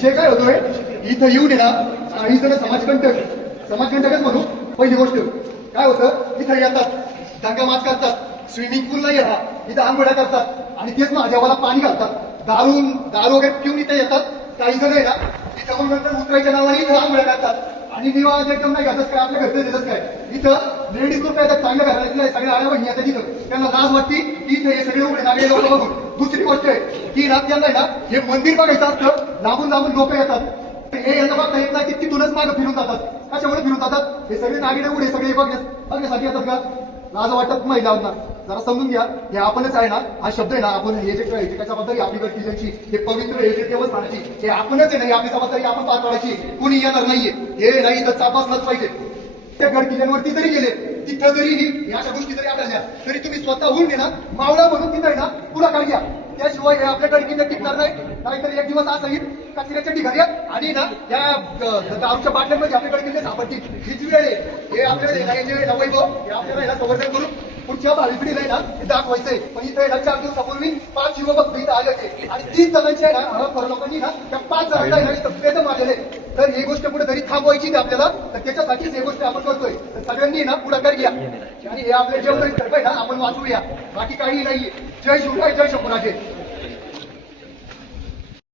विषय काय होतोय इथं येऊन आहे ना काही जण समाजकंटकच म्हणू. पहिली गोष्ट काय होतं, इथं येतात दंगा माच करतात, स्विमिंग पूल नाही येतात, इथं आंघोळ्या करतात आणि तेच ना जेवायला पाणी घालतात, दारू वगैरे पिऊन इथे येतात. काही जण आहे ना इथं नंतर उतरायच्या नावाने इथं आंघोळ्या करतात आणि निवाज एकदम नाही घातच काय, आपल्या घरचं देतच काय. इथं लेडीज लोक येतात, चांगल्या घरातल्या सगळ्या आल्या बहिणी येतात इथं, त्यांना लाज वाटते की इथं हे सगळे उघडे नागडे लोक बघून. दुसरी गोष्ट आहे की ना त्यांना आहे ना हे मंदिर बघायचं असतं, लांबून लांबून लोक येतात, हे यांना बघता येत नाही की तिथूनच मागं फिरून जातात. कशामुळे फिरून जातात, हे सगळे नागडे उघडे सगळे बघण्यासाठी येतात का? लाज वाटत महिलांना जरा समजून घ्या. हे आपणच आहे ना, हा शब्द आहे ना, आपण हे जे कशाबद्दल आपली गड किल्ल्याची हे पवित्र हे जे देवस्थानाची हे आपणच आहे नाही, आपली जबाबदारी आपण पार पाडायची, कुणी येणार नाहीये. हे नाही तर तपासलंच पाहिजे. त्या गड किल्ल्यांवरती जरी गेले, तिथं जरी ही अशा गोष्टी जरी आपल्याला तरी तुम्ही स्वतःहून ना मावळा म्हणून तिथं आहे ना पुढाकार घ्या. त्याशिवाय हे आपल्या गड किल्ले टिकणार नाही. नाहीतर एक दिवस असा येईल कचऱ्याच्या ढिगाऱ्या आणि ना त्या दारूच्या बाटल्यांमध्ये आपल्या गड किल्ले सापडतील. हीच वेळ आहे. हे आपल्याला वैभव हे आपल्याला संवर्धन करून पुढच्या भावी पिढीला ना दाखवायचंय. पण इथे 4 दिवसापूर्वी 5 युवक इथं आले होते आणि 30 जणांचे आहे ना लोकांनी ना त्या 5 जणांना इथं मारलेले. तर ही गोष्ट कुठे तरी थांबवायची आपल्याला, तर त्याच्यासाठीच ही गोष्ट आपण करतोय. तर सगळ्यांनी ना पुढाकार घ्या आणि हे आपले जेवढे आहे ना आपण वाचूया, बाकी काही नाहीये. जय शिवराय, जय शंभूराजे.